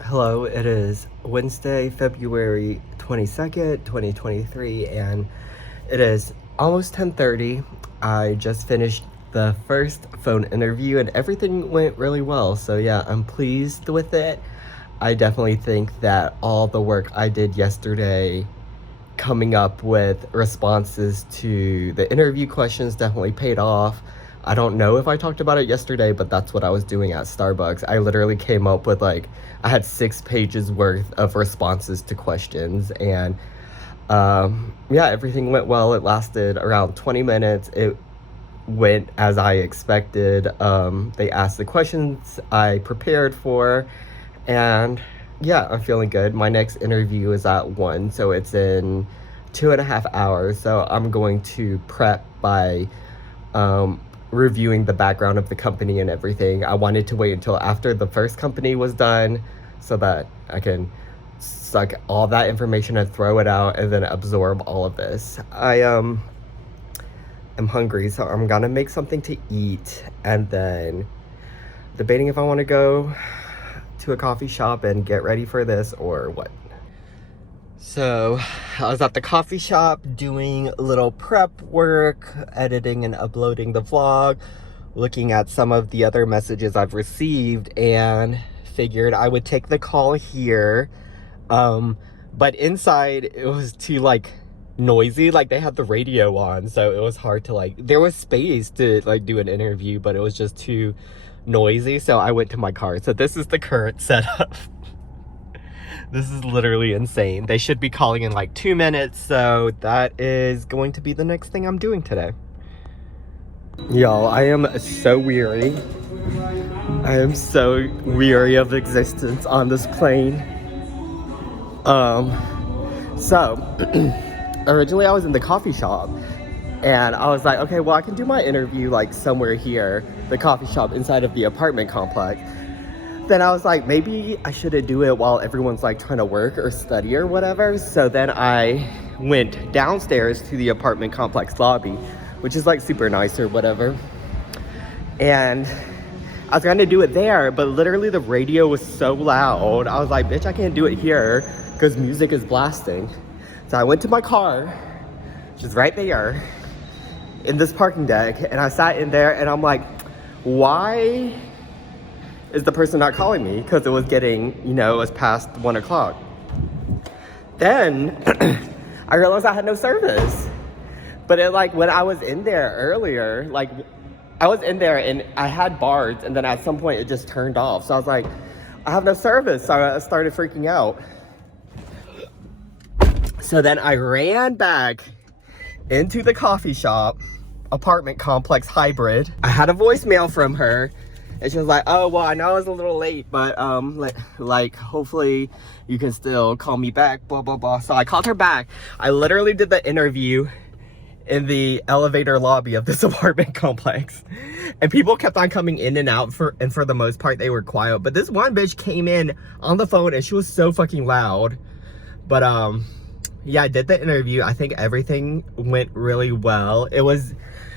Hello, it is Wednesday, February 22nd, 2023, and it is almost 10:30. I just finished the first phone interview and everything went really well. So yeah, I'm pleased with it. I definitely think that all the work I did yesterday coming up with responses to the interview questions definitely paid off. I don't know if I talked about it yesterday, but that's what I was doing at Starbucks. I literally came up with I had 6 pages worth of responses to questions, and yeah, everything went well. It lasted around 20 minutes. It went as I expected. They asked the questions I prepared for, and yeah, I'm feeling good. My next interview is at 1, so it's in 2.5 hours. So I'm going to prep by um, reviewing the background of the company and everything. I wanted to wait until after the first company was done so that I can suck all that information and throw it out and then absorb all of this. I am hungry, so I'm gonna make something to eat and then debating if I want to go to a coffee shop and get ready for this or what. So I was at the coffee shop doing a little prep work, editing and uploading the vlog, looking at some of the other messages I've received, and figured I would take the call here. But inside it was too noisy, they had the radio on, so it was hard to there was space to do an interview, but it was just too noisy, so I went to my car. So this is the current setup. This is literally insane. They should be calling in 2 minutes, so that is going to be the next thing I'm doing today. Y'all, I am so weary. I am so weary of existence on this plane. So originally I was in the coffee shop and I was like, okay, well, I can do my interview somewhere here, the coffee shop inside of the apartment complex. Then I was like, maybe I shouldn't do it while everyone's trying to work or study or whatever. So then I went downstairs to the apartment complex lobby, which is super nice or whatever. And I was gonna do it there, but literally the radio was so loud. I was like, bitch, I can't do it here because music is blasting. So I went to my car, which is right there in this parking deck, and I sat in there and I'm like, why is the person not calling me? Because it was getting, it was past 1 o'clock. Then I realized I had no service. But when I was in there earlier, I was in there and I had bars, and then at some point it just turned off. So I was like, I have no service. So I started freaking out. So then I ran back into the coffee shop, apartment complex hybrid. I had a voicemail from her. And she was like, oh, well, I know I was a little late, but hopefully you can still call me back, blah, blah, blah. So I called her back. I literally did the interview in the elevator lobby of this apartment complex. And people kept on coming in and out, for the most part, they were quiet. But this one bitch came in on the phone and she was so fucking loud. But yeah, I did the interview. I think everything went really well.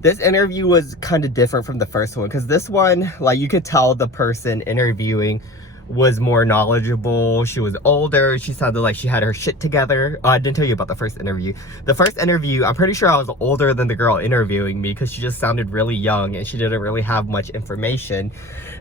This interview was kind of different from the first one, because this one, you could tell the person interviewing was more knowledgeable. She was older. She sounded like she had her shit together. I didn't tell you about the first interview. The first interview, I'm pretty sure I was older than the girl interviewing me, because she just sounded really young and she didn't really have much information.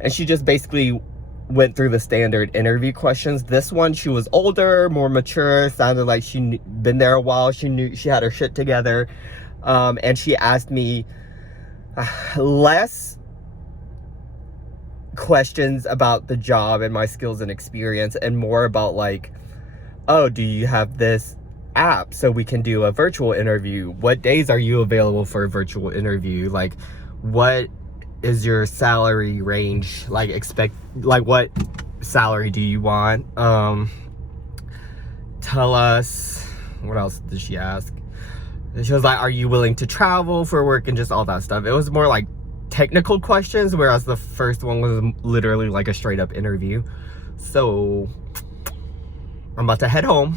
And she just basically went through the standard interview questions. This one, she was older, more mature, sounded like she'd been there a while. She knew she had her shit together. And she asked me less questions about the job and my skills and experience, and more about oh, do you have this app so we can do a virtual interview? What days are you available for a virtual interview? What is your salary range? What salary do you want? Tell us, what else did she ask? And she was like, are you willing to travel for work, and just all that stuff. It was more technical questions, whereas the first one was literally a straight up interview. So I'm about to head home.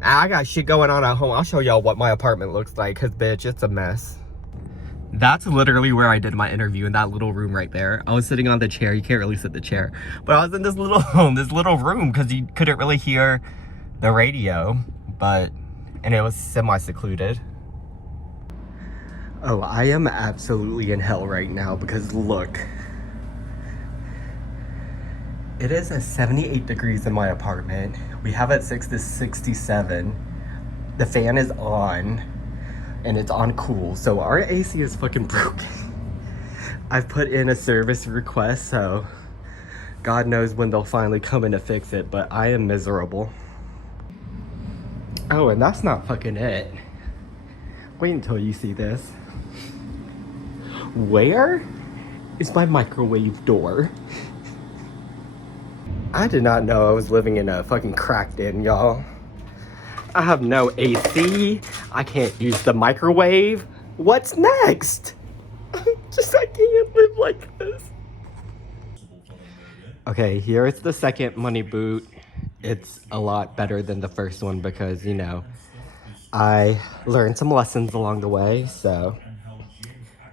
I got shit going on at home. I'll show y'all what my apartment looks like, because bitch, it's a mess. That's literally where I did my interview, in that little room right there. I was sitting on the chair. You can't really sit in the chair, but I was in this little this little room because you couldn't really hear the radio, and it was semi-secluded. Oh, I am absolutely in hell right now because look. It is 78 degrees in my apartment. We have it 67. The fan is on and it's on cool. So our AC is fucking broken. I've put in a service request, so God knows when they'll finally come in to fix it, but I am miserable. Oh, and that's not fucking it. Wait until you see this. Where is my microwave door? I did not know I was living in a fucking cracked in, y'all. I have no AC. I can't use the microwave. What's next? I can't live like this. Okay, here is the second money boot. It's a lot better than the first one because, you know, I learned some lessons along the way. So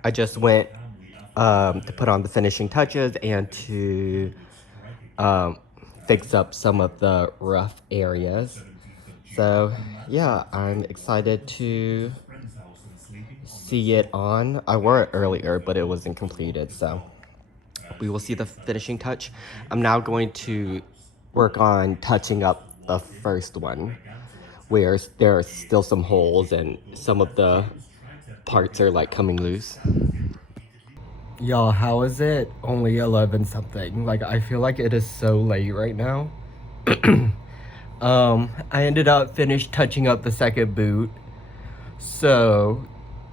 I just went to put on the finishing touches and to fix up some of the rough areas. So yeah, I'm excited to see it on. I wore it earlier, but it wasn't completed, so we will see the finishing touch. I'm now going to work on touching up the first one, where there are still some holes and some of the parts are like coming loose. Y'all, how is it only 11 something? Like, I feel like it is so late right now. I ended up finished touching up the second boot. So,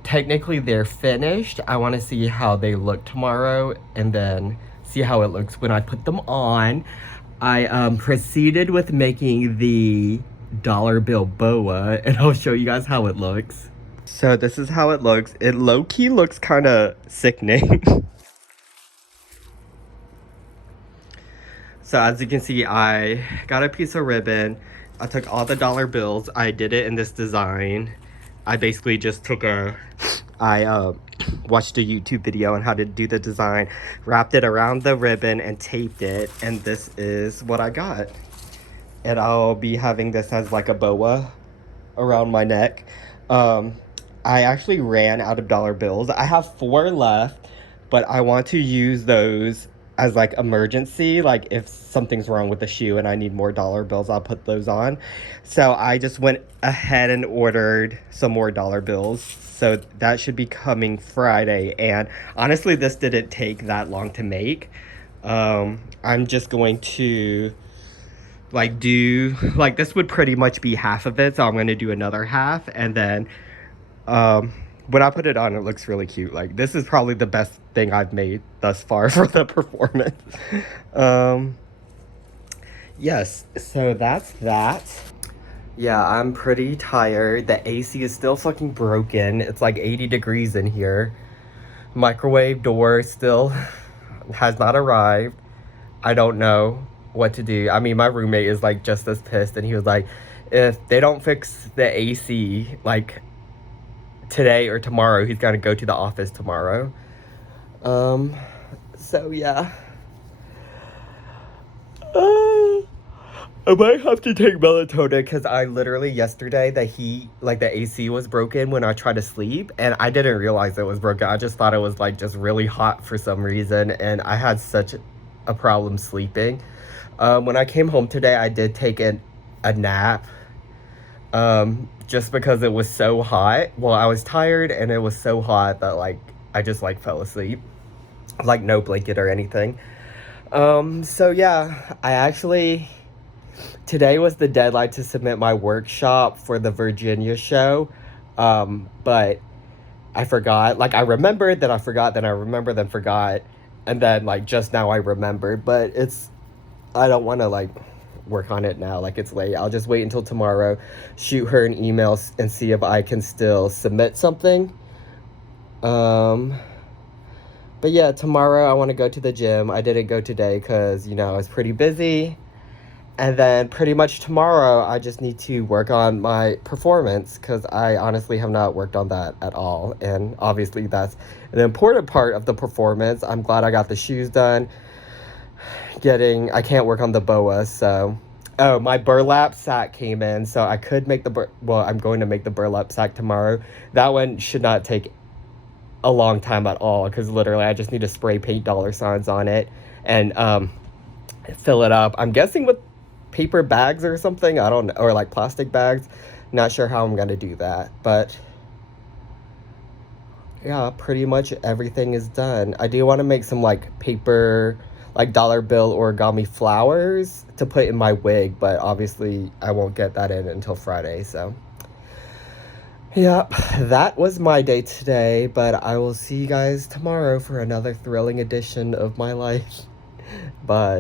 technically they're finished. I want to see how they look tomorrow and then see how it looks when I put them on. I proceeded with making the dollar bill boa, and I'll show you guys how it looks. So this is how it looks. It low-key looks kind of sickening. So as you can see, I got a piece of ribbon. I took all the dollar bills. I did it in this design. I basically just watched a YouTube video on how to do the design, wrapped it around the ribbon and taped it, and this is what I got. And I'll be having this as like a boa around my neck. I actually ran out of dollar bills. I have 4 left, but I want to use those as like emergency, like if something's wrong with the shoe and I need more dollar bills, I'll put those on. So I just went ahead and ordered some more dollar bills. So that should be coming Friday. And honestly, this didn't take that long to make. I'm just going to this would pretty much be half of it. So I'm going to do another half, and then when I put it on, it looks really cute. Like, this is probably the best thing I've made thus far for the performance. Yes, so that's that. Yeah, I'm pretty tired. The AC is still fucking broken. It's like 80 degrees in here. Microwave door still has not arrived. I don't know what to do. I mean, my roommate is like just as pissed, and he was like, if they don't fix the AC, like, today or tomorrow, he's gonna go to the office tomorrow. So yeah. I might have to take melatonin because I literally yesterday the AC was broken when I tried to sleep, and I didn't realize it was broken. I just thought it was like just really hot for some reason, and I had such a problem sleeping. When I came home today, I did take a nap. Just because it was so hot. Well, I was tired and it was so hot that like I just like fell asleep. Like no blanket or anything. So yeah, today was the deadline to submit my workshop for the Virginia show. But I forgot. Like, I remembered, then I forgot, then I remembered, then forgot. And then like just now I remembered, but I don't want to like work on it now, like it's late. I'll just wait until tomorrow, shoot her an email and see if I can still submit something. But yeah, tomorrow I want to go to the gym. I didn't go today because, you know, I was pretty busy, And then pretty much tomorrow, I just need to work on my performance because I honestly have not worked on that at all. And obviously, that's an important part of the performance. I'm glad I got the shoes done. I can't work on the boa, so. Oh, my burlap sack came in, so I could make I'm going to make the burlap sack tomorrow. That one should not take a long time at all because literally I just need to spray paint dollar signs on it and fill it up. I'm guessing with paper bags or something. I don't know, or like plastic bags. Not sure how I'm gonna do that, but yeah, pretty much everything is done. I do want to make some like paper, like dollar bill origami flowers to put in my wig, but obviously I won't get that in until Friday, so. Yep, that was my day today, but I will see you guys tomorrow for another thrilling edition of my life. Bye.